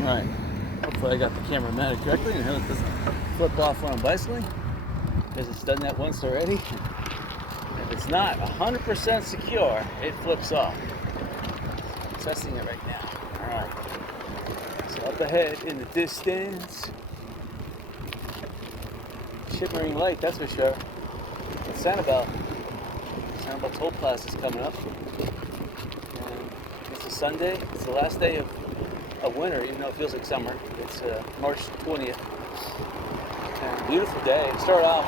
Alright, hopefully I got the camera mounted correctly and it doesn't flip off when I'm bicycling, because it's done that once already. If it's not 100% secure, it flips off. I'm testing it right now. Alright, so up ahead in the distance, shimmering light, that's for sure. It's Sanibel toll class is coming up. And it's a Sunday, it's the last day of winter, even though it feels like summer. It's March 20th. And beautiful day. It started off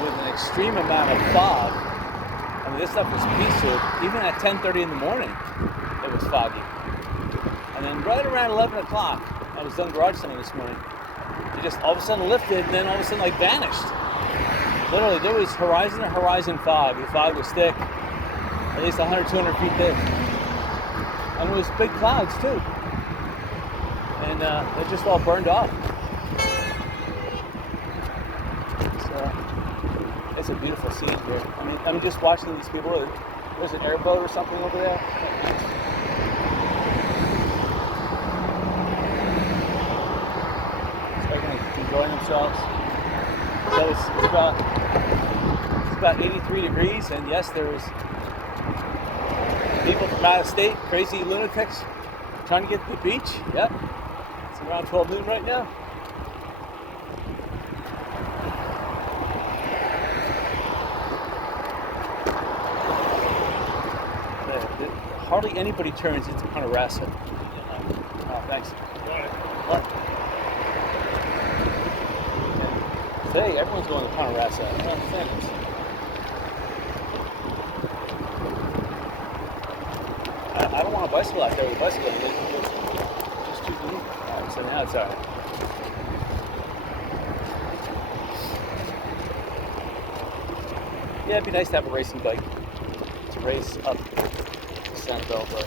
with an extreme amount of fog. I mean, this stuff was peaceful. Even at 10:30 in the morning, it was foggy. And then right around 11 o'clock, I was done garage selling this morning. It just all of a sudden lifted and then all of a sudden like vanished. Literally, there was horizon to horizon fog. The fog was thick, at least 100, 200 feet thick. And it was big clouds too. And it just all burned off. So it's a beautiful scene here. I mean, I'm just watching these people. There's an airboat or something over there. So everyone's enjoying themselves. So it's about 83 degrees, and yes, there's people from out of state, crazy lunatics, trying to get to the beach. Yep. It's around 12 noon right now. Hardly anybody turns into Ponderosa. Oh, thanks. What? Today, everyone's going to Ponderosa. I don't understand this. I don't want to bicycle out there with a bicycle. It's just too deep. Alright, so now it's alright. Yeah, it'd be nice to have a racing bike to race up Sanibel, but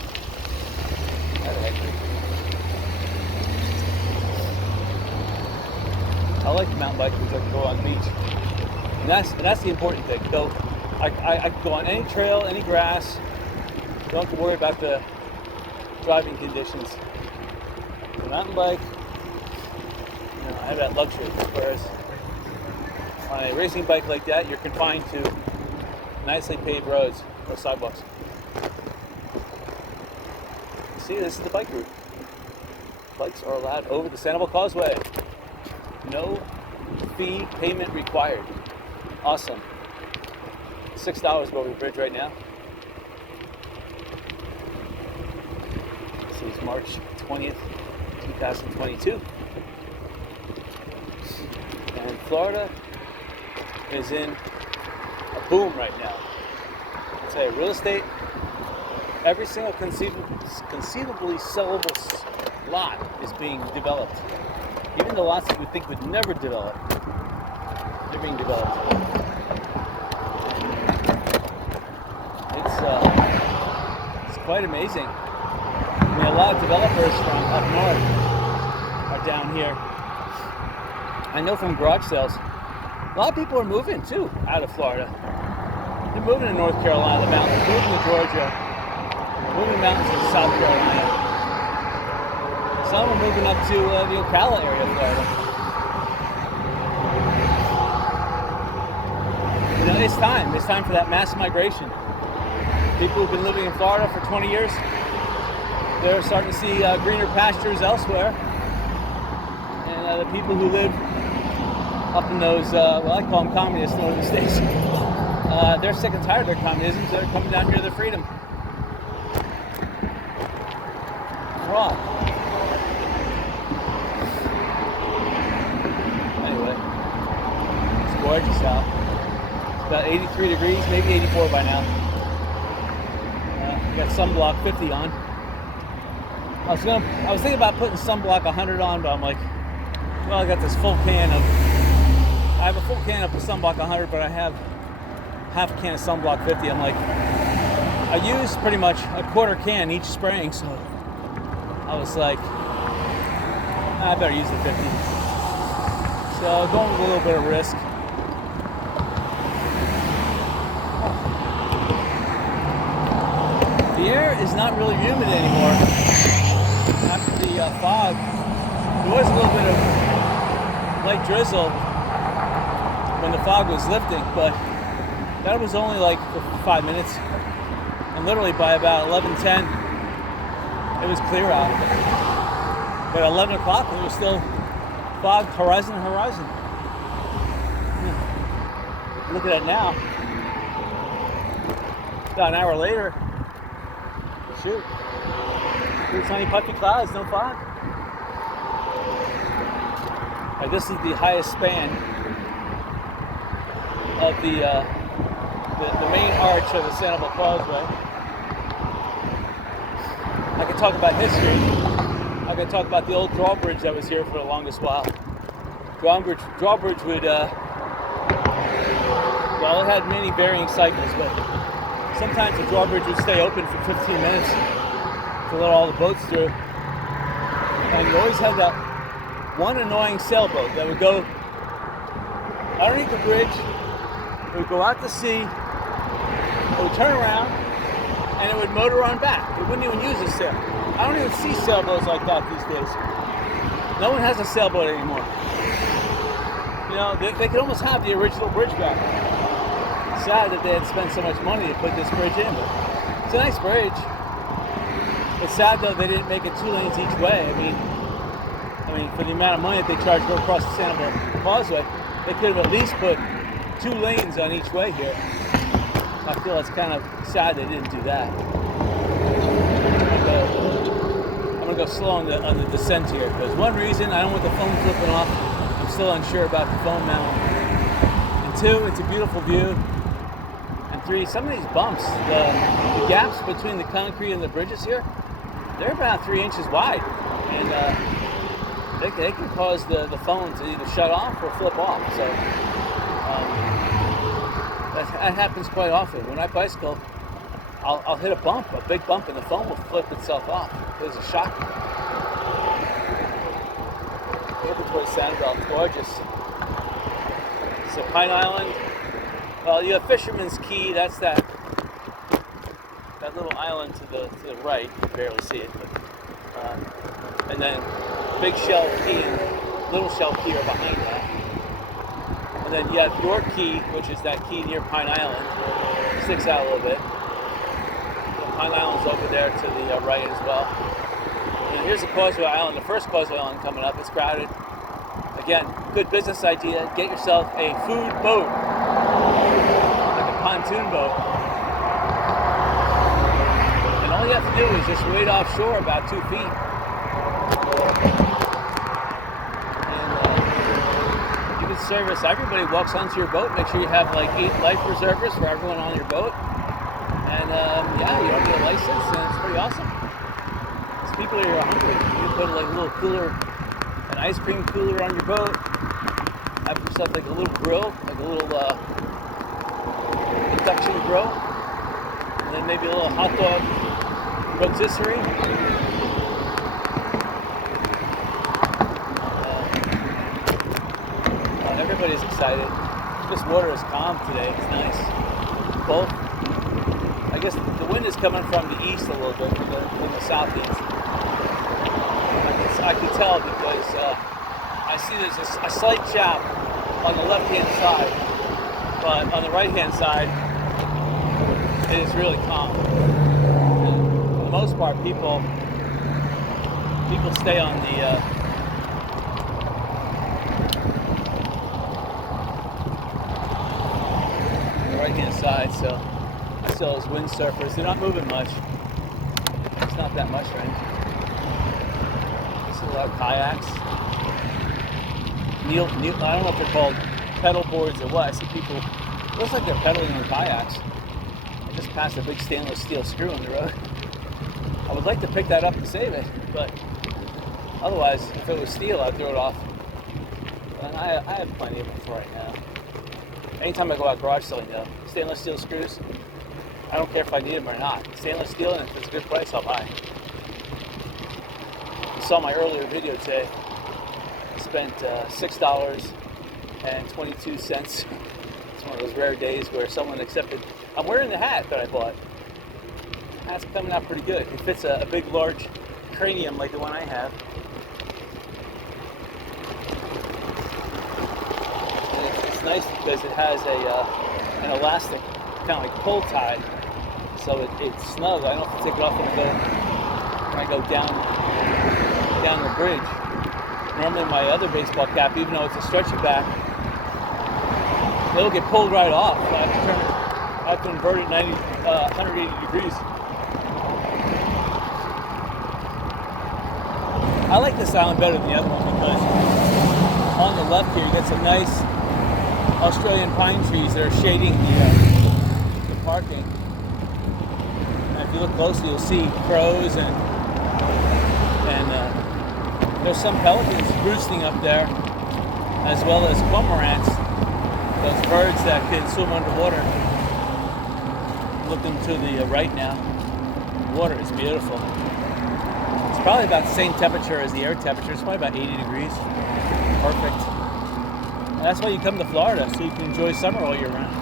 I agree. I like the mountain bike because I can go on the beach, and that's the important thing. So I can go on any trail, any grass. Don't have to worry about the driving conditions. The mountain bike, I have that luxury. Whereas on a racing bike like that, you're confined to nicely paved roads or sidewalks. See, this is the bike route. Bikes are allowed over the Sanibel Causeway. No fee payment required. Awesome. $6 over the bridge right now. This is March 20th, 2022. And Florida is in a boom right now. I'd say real estate, every single conceivably sellable lot is being developed. Even the lots that you would think would never develop, they're being developed. It's quite amazing. I mean, a lot of developers from up north are down here. I know from garage sales, a lot of people are moving too out of Florida. They're moving to North Carolina, the mountains, moving to Georgia, moving mountains to South Carolina. Some are moving up to the Ocala area of Florida. It's time. It's time for that mass migration. People who've been living in Florida for 20 years, they're starting to see greener pastures elsewhere. And the people who live up in those, I call them communist northern states, they're sick and tired of their communism, so they're coming down here to their freedom. Wrong. Anyway, it's gorgeous out. It's about 83 degrees, maybe 84 by now. We got sunblock 50 on. I was thinking about putting sunblock 100 on, but I'm like, well, I got this full can of. I have a full can of sunblock 100, but I have half a can of sunblock 50. I'm like, I use pretty much a quarter can each spraying, so I was like, I better use the 50. So going with a little bit of risk. The air is not really humid anymore. After the fog, there was a little bit of light drizzle when the fog was lifting, but that was only like for 5 minutes. And literally by about 11:10, it was clear out of it. But at 11 o'clock, it was still fog, horizon. Look at it now. About an hour later, shoot. Little tiny puffy clouds, no fog. Right, this is the highest span of the main arch of the Sanibel Causeway. I can talk about history. I can talk about the old drawbridge that was here for the longest while. Drawbridge would, well, it had many varying cycles, but sometimes the drawbridge would stay open for 15 minutes to let all the boats through. And you always had that one annoying sailboat that would go underneath the bridge, it would go out to sea, it would turn around, and it would motor on back. It wouldn't even use a sail. I don't even see sailboats like that these days. No one has a sailboat anymore. You know, they could almost have the original bridge back. Sad that they had spent so much money to put this bridge in, but it's a nice bridge. It's sad though they didn't make it 2 lanes each way. I mean, for the amount of money that they charge to go across the Sanibel Causeway, they could have at least put 2 lanes on each way here. I feel it's kind of sad they didn't do that. I'm gonna go slow on the descent here because one reason I don't want the phone flipping off. I'm still unsure about the phone mount. And 2, it's a beautiful view. And 3, some of these bumps, the gaps between the concrete and the bridges here, they're about 3 inches wide, and they can cause the phone to either shut off or flip off. So that happens quite often. When I bicycle, I'll hit a big bump, and the phone will flip itself off. There's a shock. Looking towards Sanibel, it's gorgeous. So Pine Island. Well, you have Fisherman's Key. That's that little island to the right. You can barely see it, but and then Big Shell Key and Little Shell Key are behind that. And then you have York Key, which is that key near Pine Island. It sticks out a little bit. Pine Island's over there to the right as well. And here's the Causeway Island, the first Causeway Island coming up. It's crowded. Again, good business idea. Get yourself a food boat, like a pontoon boat. And all you have to do is just wade offshore about 2 feet. And you can service, everybody walks onto your boat. Make sure you have like 8 life preservers for everyone on your boat. And yeah, you don't get a license, and it's pretty awesome. Because people here are hungry. You can put like a little cooler, an ice cream cooler on your boat. Have yourself like a little grill, like a little induction grill. And then maybe a little hot dog rotisserie. Everybody's excited. This water is calm today. It's nice. Cold. I guess the wind is coming from the east a little bit, from the southeast. I can tell because I see there's a slight chap on the left-hand side, but on the right-hand side, it is really calm. And for the most part, people stay on the right-hand side, so. Still those windsurfers, they're not moving much. It's not that much, right? See a lot of kayaks. I don't know if they're called pedal boards or what. I see people, it looks like they're pedaling on kayaks. I just passed a big stainless steel screw on the road. I would like to pick that up and save it, but otherwise, if it was steel, I'd throw it off. And I have plenty of them for right now. Anytime I go out garage selling, though, stainless steel screws, I don't care if I need them or not. Stainless steel, and if it's a good price, I'll buy it. You saw my earlier video today. I spent $6 and 22 cents. It's one of those rare days where someone accepted. I'm wearing the hat that I bought. The hat's coming out pretty good. It fits a big, large cranium like the one I have. And it's nice because it has an elastic, kind of like pull tie, so it's snug. I don't have to take it off when I go down the bridge. Normally my other baseball cap, even though it's a stretchy back, it'll get pulled right off. I have to invert it 180 degrees. I like this island better than the other one because on the left here you get some nice Australian pine trees that are shading the parking. And if you look closely, you'll see crows and there's some pelicans roosting up there, as well as cormorants, those birds that can swim underwater. Looking to the right now, the water is beautiful. It's probably about the same temperature as the air temperature. It's probably about 80 degrees. Perfect. And that's why you come to Florida, so you can enjoy summer all year round.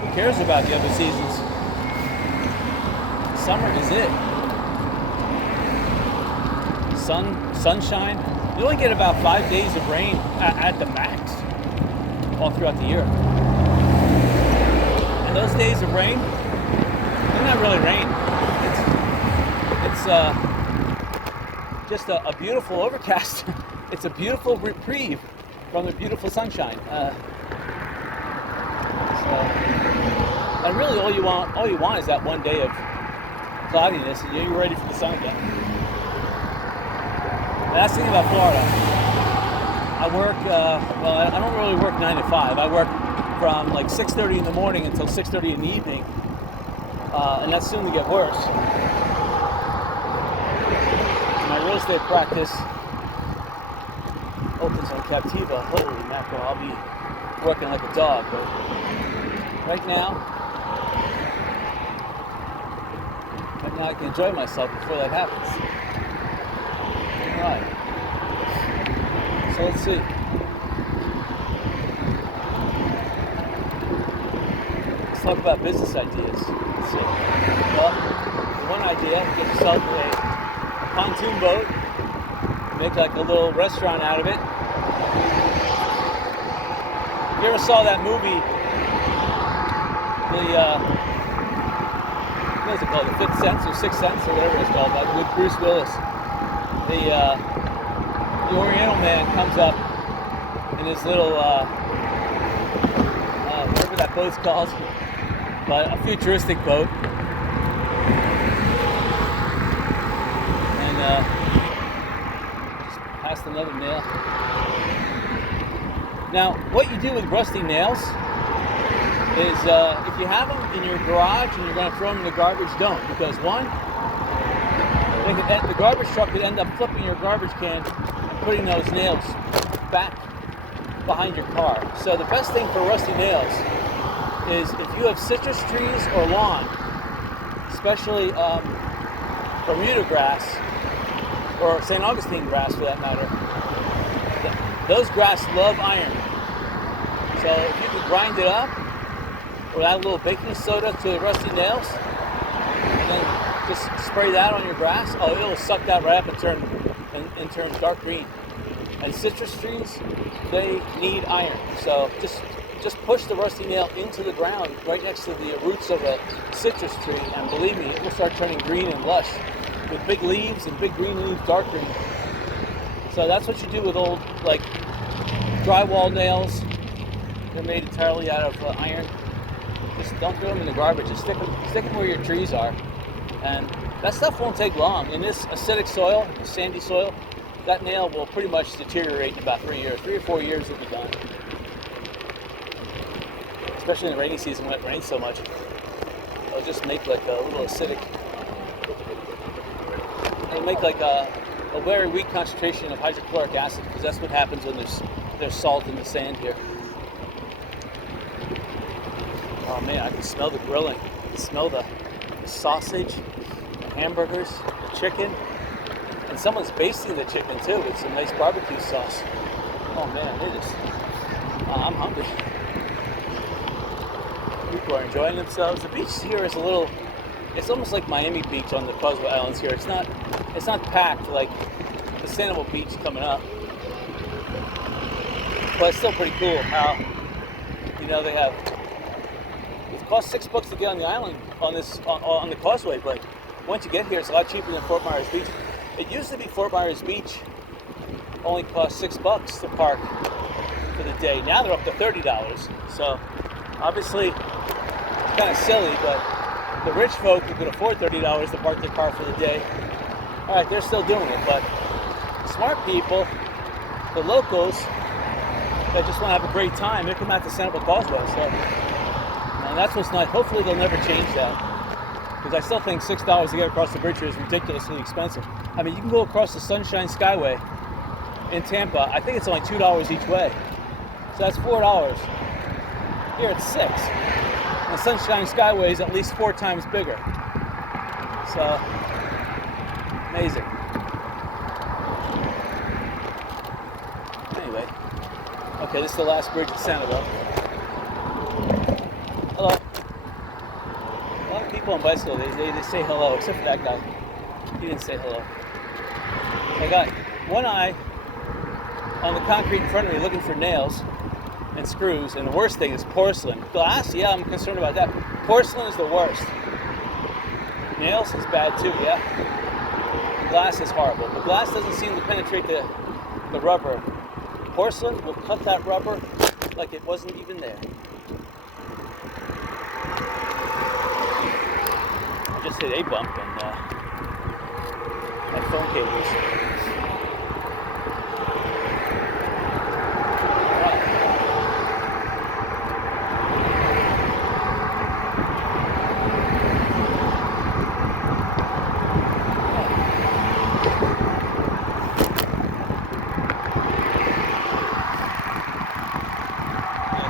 Who cares about the other seasons? Summer is it. Sunshine. You only get about 5 days of rain at the max all throughout the year. And those days of rain, they're not really rain. It's just a beautiful overcast. It's a beautiful reprieve from the beautiful sunshine. And really all you want is that one day of cloudiness, and you're ready for the sun again. That's the thing about Florida. I work, I don't really work 9 to 5. I work from like 6:30 in the morning until 6:30 in the evening, and that's soon to get worse. My real estate practice opens on Captiva. Holy mackerel, I'll be working like a dog. But right now I can enjoy myself before that happens. Right. So let's see. Let's talk about business ideas. Let's see. Well, one idea, get yourself a pontoon boat, make like a little restaurant out of it. You ever saw that movie, what is it called, The Fifth Sense or Sixth Sense or whatever it's called, with Bruce Willis? The Oriental man comes up in his little, whatever that boat's called, but a futuristic boat. And just passed another nail. Now, what you do with rusty nails is if you have them in your garage and you're going to throw them in the garbage, don't. Because one, the garbage truck could end up flipping your garbage can and putting those nails back behind your car. So the best thing for rusty nails is if you have citrus trees or lawn, especially Bermuda grass or St. Augustine grass for that matter, those grass love iron. So if you can grind it up or add a little baking soda to the rusty nails and then just spray that on your grass, it'll suck that right up and turn dark green. And citrus trees, they need iron. So just push the rusty nail into the ground right next to the roots of a citrus tree, and believe me, it will start turning green and lush with big leaves and big green leaves, dark green. So that's what you do with old like drywall nails. They're made entirely out of iron. Just don't throw them in the garbage. Just stick them where your trees are. And that stuff won't take long. In this acidic soil, sandy soil, that nail will pretty much deteriorate in about 3 years. 3 or 4 years it'll be done. Especially in the rainy season when it rains so much. It'll just make like a little acidic. It'll make like a very weak concentration of hydrochloric acid, because that's what happens when there's salt in the sand here. Oh man, I can smell the grilling. I can smell the sausage, the hamburgers, the chicken. And someone's basting the chicken too with some nice barbecue sauce. Oh man, it is. I'm hungry. People are enjoying themselves. The beach here is it's almost like Miami Beach on the Causeway Islands here. It's not packed like the Sanibel Beach coming up. But it's still pretty cool how, it costs $6 to get on the island on the Causeway, but once you get here, it's a lot cheaper than Fort Myers Beach. It used to be Fort Myers Beach only cost $6 to park for the day. Now they're up to $30. So obviously it's kind of silly, but the rich folk who could afford $30 to park their car for the day, all right, they're still doing it. But smart people, the locals that just want to have a great time, they come out to Sanibel Causeway. So, and that's what's nice. Hopefully they'll never change that, because I still think $6 to get across the bridge here is ridiculously expensive. I mean, you can go across the Sunshine Skyway in Tampa. I think it's only $2 each way, so that's $4. Here it's $6. And the Sunshine Skyway is at least 4 times bigger. So amazing. Anyway, okay, this is the last bridge at Sanibel. Hello. A lot of people on bicycle, they say hello, except for that guy. He didn't say hello. I got one eye on the concrete in front of me looking for nails and screws, and the worst thing is porcelain. Glass, yeah, I'm concerned about that. Porcelain is the worst. Nails is bad too, yeah. Glass is horrible. The glass doesn't seem to penetrate the rubber. Porcelain will cut that rubber like it wasn't even there. I just hit a bump and my phone cables.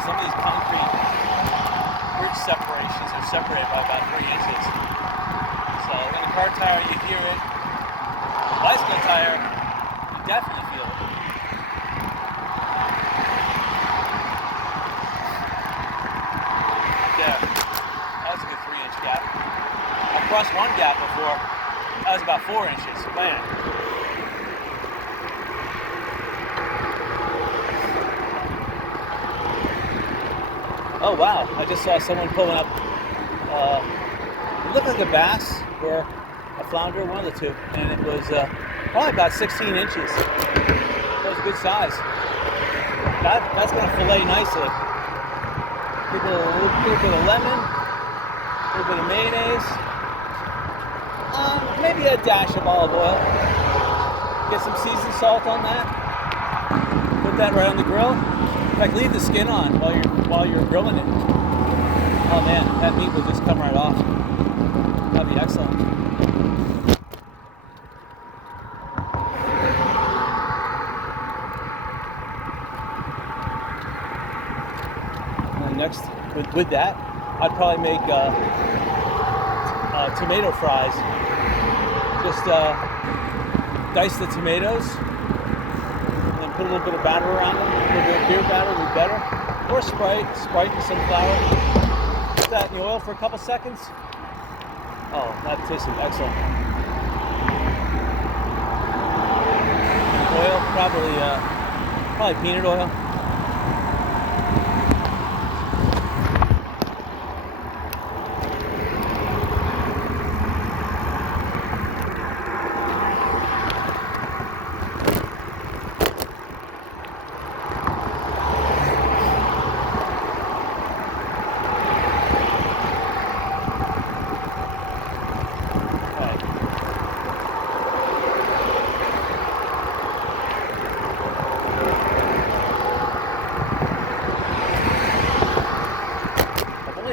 Some of these concrete bridge separations are separated by about 3 inches. So in the car tire you hear it, the bicycle tire you definitely feel it. There, that was a good 3-inch gap. I crossed one gap before, that was about 4 inches, man. Oh wow, I just saw someone pulling up, it looked like a bass or a flounder, one of the two, and it was probably about 16 inches. That was a good size. That's going to fillet nicely. Give it a little bit of lemon, a little bit of mayonnaise, maybe a dash of olive oil. Get some seasoned salt on that. Put that right on the grill. In fact, leave the skin on while you're grilling it. Oh man, that meat will just come right off. That'd be excellent. And next, with that, I'd probably make tomato fries. Just dice the tomatoes. Put a little bit of batter around them. A little bit of beer batter would be better. Or Sprite and some flour. Put that in the oil for a couple seconds. Oh, that tasted excellent. Oil, probably peanut oil.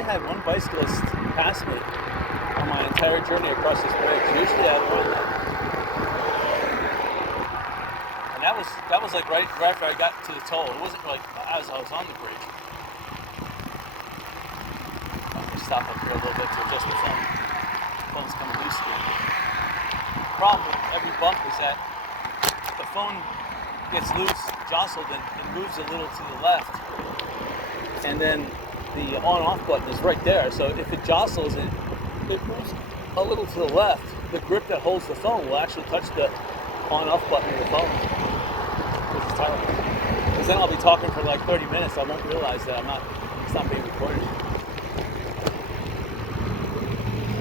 Had one bicyclist pass me on my entire journey across this bridge. Usually I have one. And that was like right after I got to the toll. It wasn't like as I was on the bridge. I'm gonna stop up here a little bit to adjust the phone. The phone's coming loose again. problem with every bump is that the phone gets loose, jostled, and moves a little to the left. And then the on-off button is right there. So if it jostles and it moves a little to the left, the grip that holds the phone will actually touch the on-off button of the phone, which is terrible. Because then I'll be talking for like 30 minutes. I won't realize that it's not being recorded.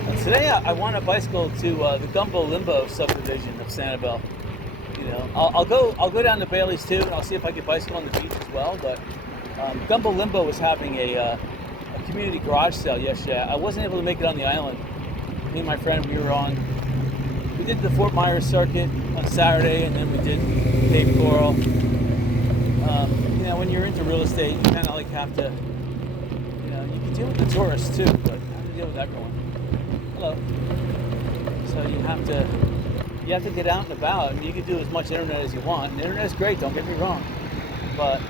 And today I want to bicycle to the Gumbo Limbo subdivision of Sanibel. You know, I'll go down to Bailey's too, and I'll see if I can bicycle on the beach as well. But Gumbo Limbo was having a community garage sale yesterday. I wasn't able to make it on the island. Me and my friend, we did the Fort Myers circuit on Saturday, and then we did Cape Coral. You know, when you're into real estate, you kind of like have to, you know, you can deal with the tourists too, but you have to deal with everyone. Hello. So you have to get out and about, and you can do as much internet as you want. And the internet is great, don't get me wrong, but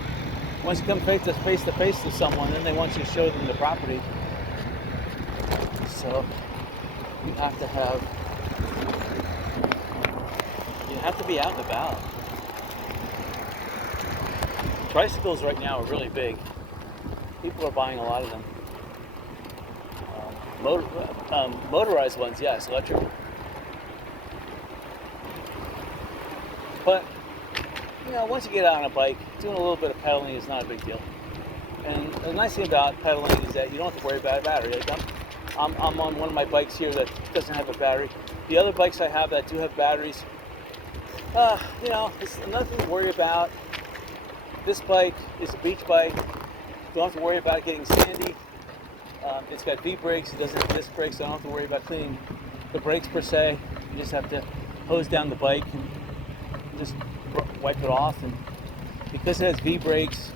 once you come face to face with someone, then they want you to show them the property. So you have to be out and about. Tricycles right now are really big. People are buying a lot of them. Motorized ones, yes, electric. But you know, once you get out on a bike, doing a little bit of pedaling is not a big deal. And the nice thing about pedaling is that you don't have to worry about a battery. Like I'm on one of my bikes here that doesn't have a battery. The other bikes I have that do have batteries, you know, it's nothing to worry about. This bike is a beach bike. Don't have to worry about it getting sandy. It's got V brakes. It doesn't have disc brakes, so I don't have to worry about cleaning the brakes per se. You just have to hose down the bike and just wipe it off. And because it has V brakes,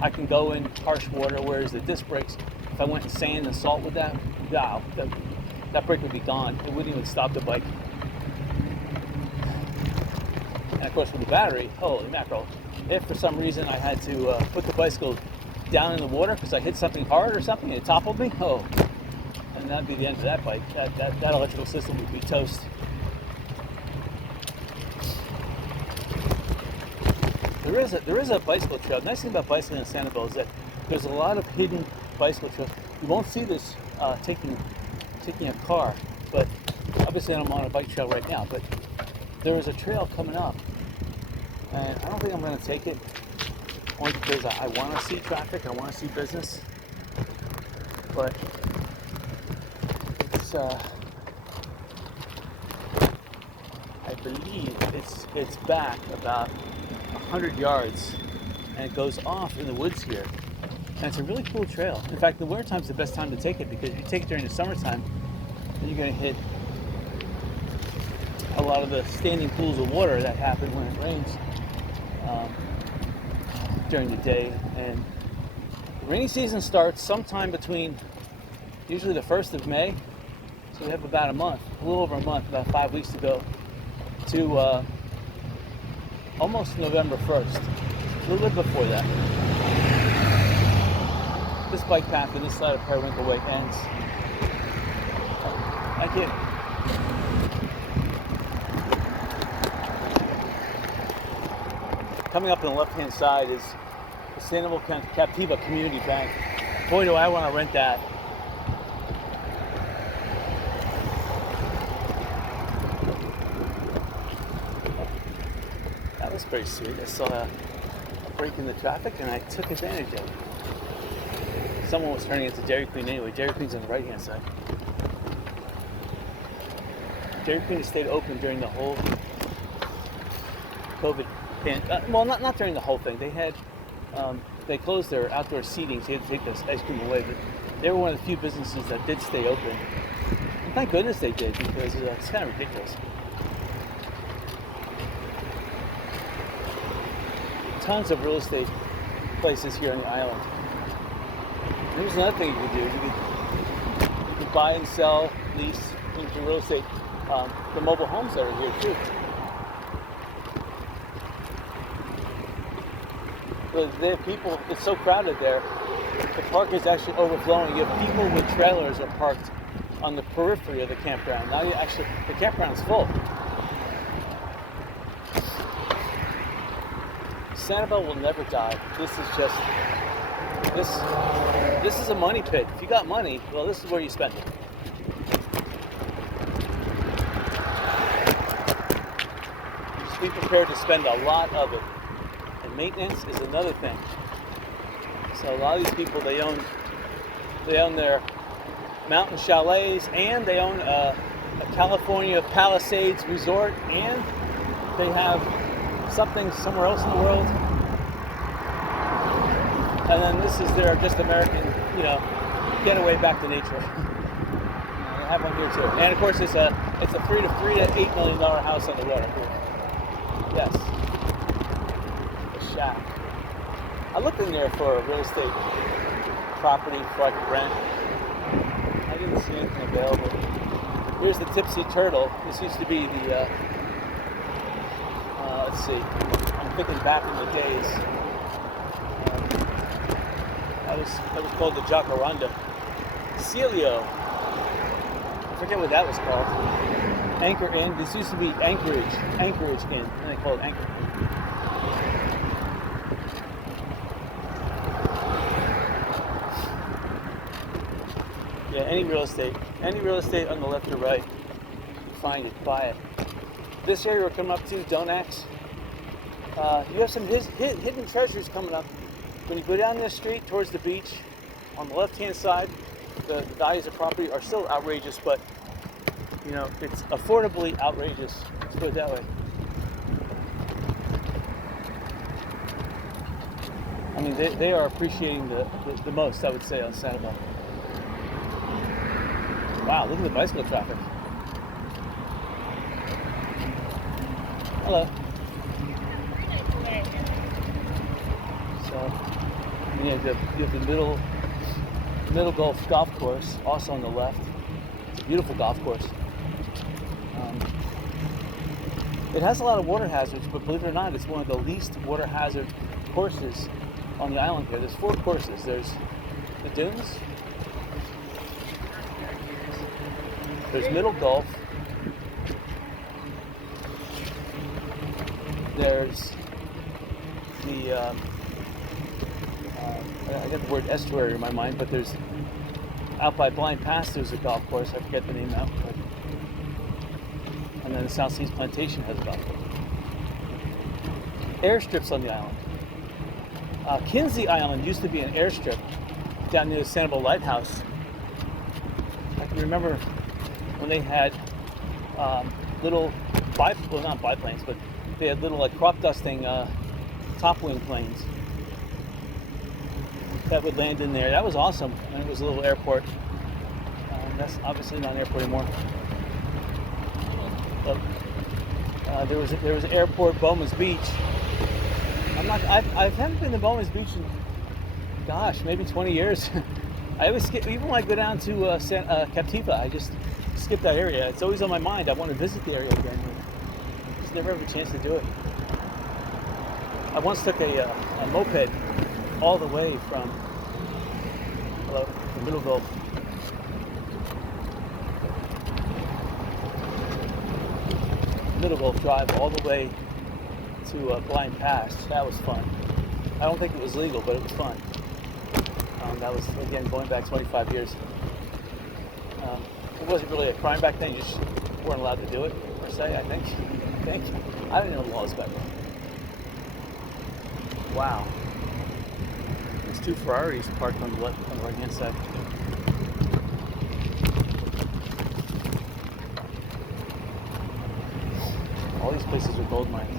I can go in harsh water, whereas the disc brakes, if I went in sand and salt with that, wow, that brake would be gone. It wouldn't even stop the bike. And of course with the battery, holy mackerel, if for some reason I had to put the bicycle down in the water because I hit something hard or something and it toppled me, and that'd be the end of that bike. That electrical system would be toast. There is a bicycle trail. The nice thing about bicycling in Sanibel is that there's a lot of hidden bicycle trails. You won't see this taking a car, but obviously I'm on a bike trail right now, but there is a trail coming up, and I don't think I'm going to take it, only because I want to see traffic, I want to see business, but it's I believe it's back about 100 yards, and it goes off in the woods here, and it's a really cool trail. In fact, the wintertime's the best time to take it, because if you take it during the summertime, then you're going to hit a lot of the standing pools of water that happen when it rains during the day. And the rainy season starts sometime between usually the 1st of May, so we have about a month, a little over a month, about 5 weeks to go, to almost November 1st, a little bit before that. This bike path on this side of Periwinkle Way ends. Thank you. Coming up on the left-hand side is the Sanibel Captiva Community Bank. Boy, do I want to rent that. That was pretty sweet. I saw a break in the traffic and I took advantage of it. Someone was turning into Dairy Queen anyway. Dairy Queen's on the right-hand side. Dairy Queen has stayed open during the whole COVID. Well, not during the whole thing. They had they closed their outdoor seating, so you had to take this ice cream away. But they were one of the few businesses that did stay open. And thank goodness they did, because it's kind of ridiculous. Tons of real estate places here on the island. Here's another thing you could do. You could buy and sell, lease into real estate. The mobile homes that are here too. But they have people, it's so crowded there, the park is actually overflowing. You have people with trailers are parked on the periphery of the campground. Now the campground's full. Sanibel will never die. This is a money pit. If you got money, well, this is where you spend it. Just be prepared to spend a lot of it. And maintenance is another thing. So a lot of these people, they own their mountain chalets, and they own a California Palisades resort, and they have something somewhere else in the world. And then this is their just American, getaway back to nature. I have one here too. And of course, it's a $3 to $8 million house on the water here. Yes, a shack. I looked in there for a real estate property so I could rent. I didn't see anything available. Here's the Tipsy Turtle. This used to be the, let's see, I'm thinking back in the days. That was called the Jacaranda. Celio. I forget what that was called. Anchor Inn. This used to be Anchorage Inn, and they called it Anchor Inn. Yeah, any real estate on the left or right, find it, buy it. This area we're coming up to, Donax, you have some hidden treasures coming up. When you go down this street towards the beach, on the left-hand side, the values of property are still outrageous, but it's affordably outrageous. Let's put it that way. I mean, they are appreciating the most, I would say, on Sanibel. Wow, look at the bicycle traffic. Hello. So, you have the middle golf course, also on the left. It's a beautiful golf course. It has a lot of water hazards, but believe it or not, it's one of the least water hazard courses on the island here. There's 4 courses. There's the dunes. There's middle golf. There's the I got the word estuary in my mind, but there's out by Blind Pass. There's a golf course. I forget the name now. And then the South Seas Plantation has a golf course. Airstrips on the island. Kinsey Island used to be an airstrip down near the Sanibel Lighthouse. I can remember when they had little, not biplanes, but they had little crop dusting top wing planes that would land in there. That was awesome, and it was a little airport. That's obviously not an airport anymore. But there was an airport, Bowman's Beach. I haven't been to Bowman's Beach in, gosh, maybe 20 years. I always skip, even when I go down to Captiva, I just skip that area. It's always on my mind. I want to visit the area again. Just never have a chance to do it. I once took a moped all the way from the Middle Gulf. Middle Gulf Drive all the way to Blind Pass. That was fun. I don't think it was legal, but it was fun. That was, again, going back 25 years. It wasn't really a crime back then. You just weren't allowed to do it, per se, I think. I didn't know the laws back then. Wow. There's 2 Ferraris parked on the right-hand side. All these places are gold mines.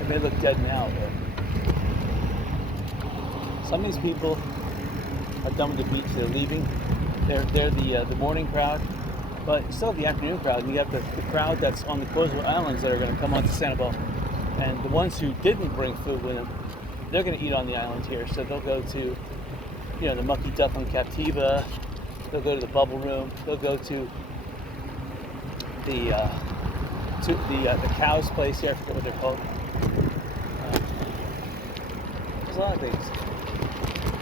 It may look dead now, but some of these people are done with the beach. They're leaving. They're the morning crowd, but you still have the afternoon crowd, and you have the crowd that's on the coastal islands that are going to come onto Sanibel. And the ones who didn't bring food with them, they're going to eat on the island here. So they'll go to, the Mucky Duck on Captiva. They'll go to the Bubble Room. They'll go to the Cow's place here. I forget what they're called. There's a lot of things.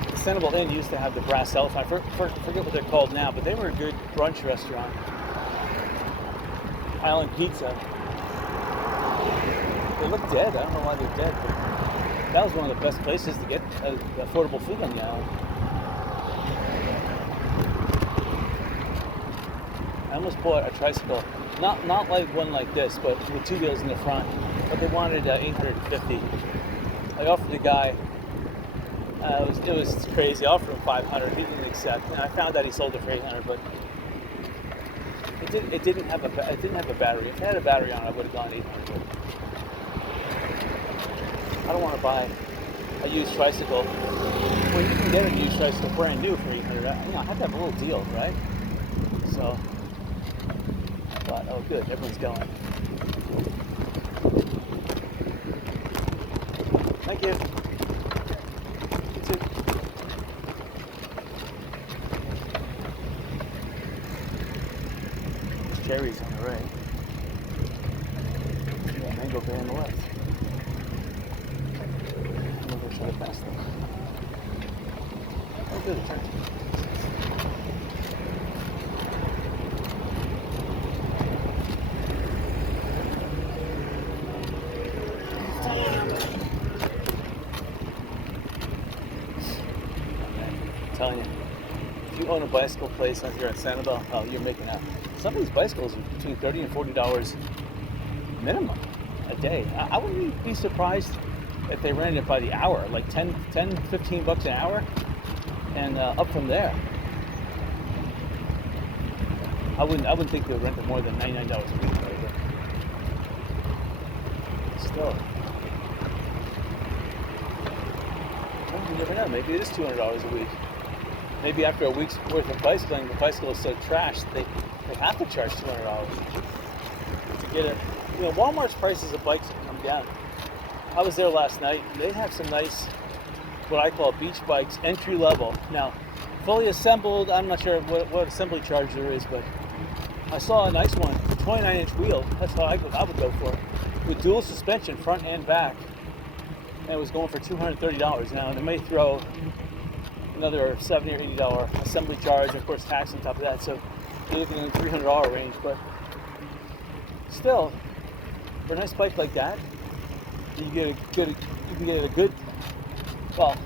The Sanibel Inn used to have the Brass Elephant. I forget what they're called now, but they were a good brunch restaurant. Island Pizza. They look dead. I don't know why they're dead. But that was one of the best places to get affordable food on the island. I almost bought a tricycle, not like one like this, but with 2 wheels in the front. But they wanted $850. I offered the guy. It was crazy. I offered him $500. He didn't accept, and I found out he sold it for $800. But it didn't have a battery. If it had a battery on it, I would have gone $800. I don't want to buy a used tricycle. Well, you can get a used tricycle brand new for $800. I have to have a little deal, right? So, but oh, good, everyone's going. Thank you. You too. There's cherries on the right. Yeah, mango bear on the left. I'm gonna go try to pass them. Oh, good, turn. I'm telling you, if you own a bicycle place here in Sanibel, oh, you're making out. Some of these bicycles are between $30 and $40 minimum a day. I wouldn't be surprised if they rented it by the hour, like 10, 15 bucks an hour, and up from there. I wouldn't think they'd rent it more than $99 a week, right? But still. Well, you never know. Maybe it is $200 a week. Maybe after a week's worth of bicycling, the bicycle is so trashed they have to charge $200 to get it. You know, Walmart's prices of bikes have come down. I was there last night. They have some nice, what I call beach bikes, entry level. Now, fully assembled, I'm not sure what assembly charge there is, but I saw a nice one, 29-inch wheel. That's how I would go for it, with dual suspension, front and back. And it was going for $230. Now, they may throw another $70 or $80 assembly charge, and of course tax on top of that, so you're looking in the $300 range. But still, for a nice bike like that, you can get a good, well,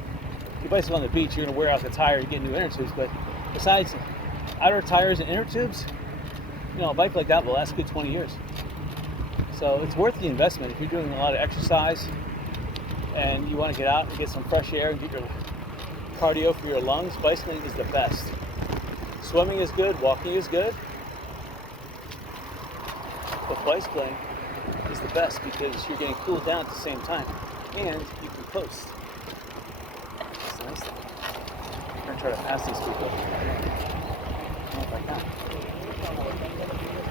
you bicycle on the beach, you're going to wear out the tire, you get new inner tubes, but besides outer tires and inner tubes, you know, a bike like that will last a good 20 years. So it's worth the investment. If you're doing a lot of exercise and you want to get out and get some fresh air and get your cardio for your lungs, bicycling is the best. Swimming is good, walking is good, but bicycling is the best because you're getting cooled down at the same time, and you can coast. That's the nice thing. I'm gonna try to pass these people.